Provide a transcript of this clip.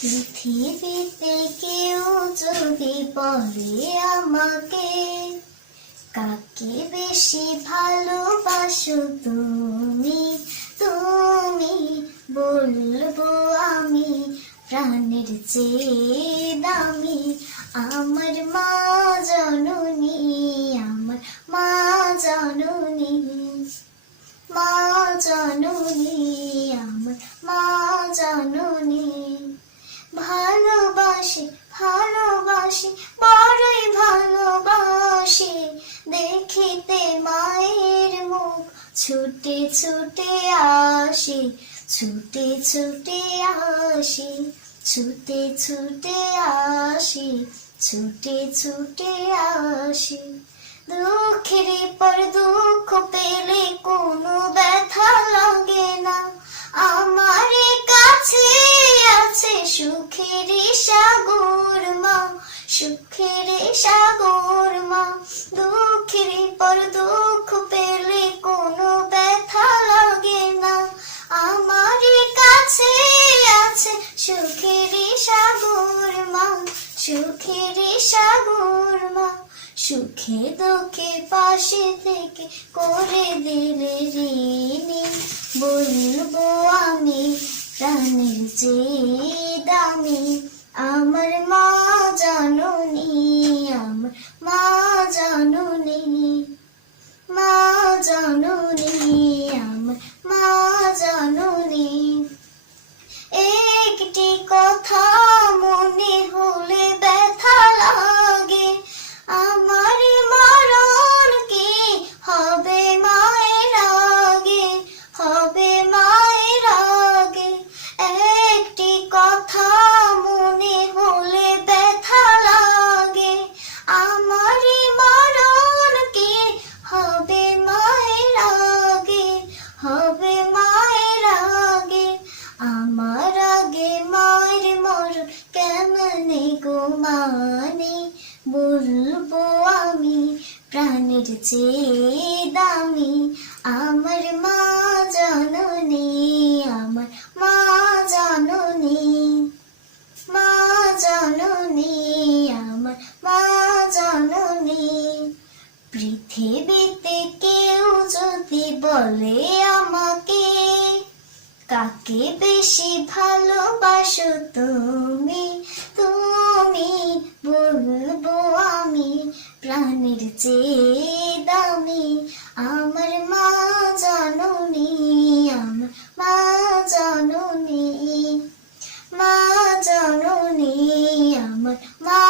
পৃথিবীতে কেউ যদি বলে আমাকে কাকে বেশি ভালোবাসো তুমি? তুমি বলব আমি প্রাণের চেয়ে ছুটে ছুটে আসি, ছুটে ছুটে আসি, ছুটে ছুটে আসি, ছুটে ছুটে আসি। দুঃখের পর দুঃখ পেলে কোনো ব্যথা লাগে না। আমার কাছে আছে সুখের সাগর মা, সুখের সাগর মা। দুঃখের পর দুঃখ সুখের সাগর মা, সুখের সাগর মা, সুখে দুঃখে পাশে থেকে করে দিলে ঋণী বলব আমি প্রাণের চেয়ে দামি, আমার মা জাননী, আমার মা কথা কেমনে গো মানে বলব আমি প্রাণের চেয়ে দামি। আমার মা জাননী, আমার মা জাননী মা জাননী, আমার মা জাননী। পৃথিবীতে কেউ যদি বলে আমাকে, কাকে বেশি ভালোবাসো তুমি? বলব আমি প্রাণের চেয়ে দামি। আমার মা জাননী, আমার মা জাননী। মা জাননী, আমার মা